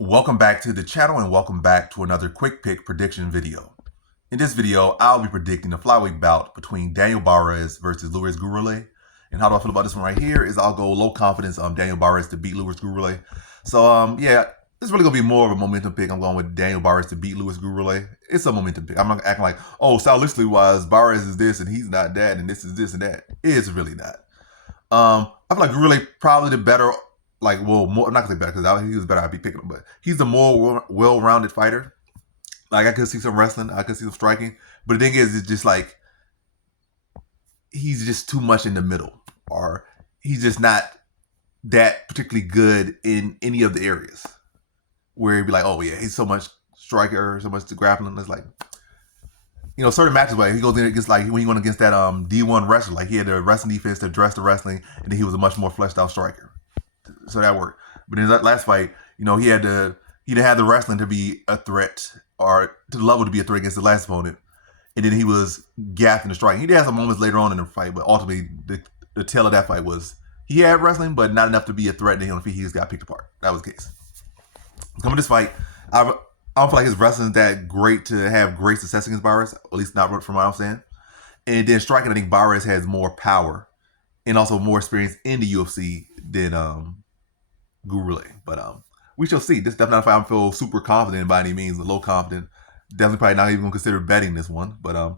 Welcome back to the channel and welcome back to another quick pick prediction video. In this video, I'll be predicting the flyweight bout between Daniel Barez versus Luis Gurule. And how do I feel about this one right here is I'll go low confidence Daniel Barez to beat Luis Gurule. So yeah, this is really gonna be more of a momentum pick. I'm going with Daniel Barez to beat Luis Gurule. It's a momentum pick. I'm not acting like, oh, stylistically wise, Barez is this and he's not that and this is this and that. It's really not. I feel like Gurule probably the better, more, I'm not gonna say better because he was better, I'd be picking him, but he's the more well-rounded fighter. Like, I could see some wrestling, I could see some striking, but the thing is, it's just like, he's just too much in the middle, or he's just not that particularly good in any of the areas where he'd be like, oh yeah, he's so much striker, so much to grappling. It's like, certain matches where he goes in against, like when he went against that D1 wrestler, like he had the wrestling defense to address the wrestling, and then he was a much more fleshed out striker. So that worked. But in that last fight, he didn't have the wrestling to be a threat or to the level to be a threat against the last opponent. And then he was gapped in the striking. He did have some moments later on in the fight, but ultimately the tail of that fight was he had wrestling, but not enough to be a threat to him if he just got picked apart. That was the case. Coming to this fight, I don't feel like his wrestling is that great to have great success against Barez, at least not from what I'm saying. And then striking, I think Barez has more power and also more experience in the UFC than Gurule. But we shall see. This is definitely not a fight I feel super confident by any means, low confident. Definitely probably not even gonna consider betting this one. But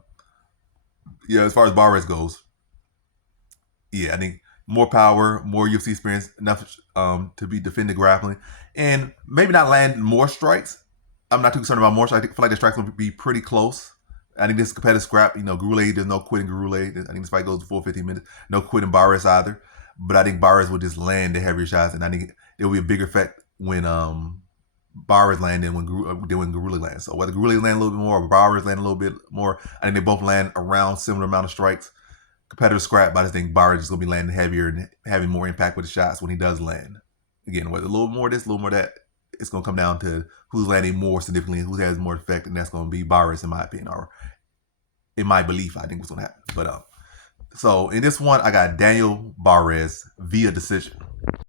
yeah, as far as Barez goes, yeah, I think more power, more UFC experience, enough to be defending grappling, and maybe not land more strikes. I'm not too concerned about more strikes. I feel like the strikes will be pretty close. I think this is a competitive scrap. Gurule, there's no quitting Gurule. I think this fight goes full 15 minutes. No quitting Barez either. But I think Barez will just land the heavier shots, and I think there will be a bigger effect when Barez land than when Gurule lands. So whether Gurule land a little bit more or Barez land a little bit more, I think they both land around similar amount of strikes. Competitive scrap, but I just think Barez is going to be landing heavier and having more impact with the shots when he does land. Again, whether a little more of this, a little more of that, it's going to come down to who's landing more significantly and who has more effect, and that's going to be Barez, in my opinion, or in my belief, I think what's going to happen. But so in this one, I got Daniel Barez via decision.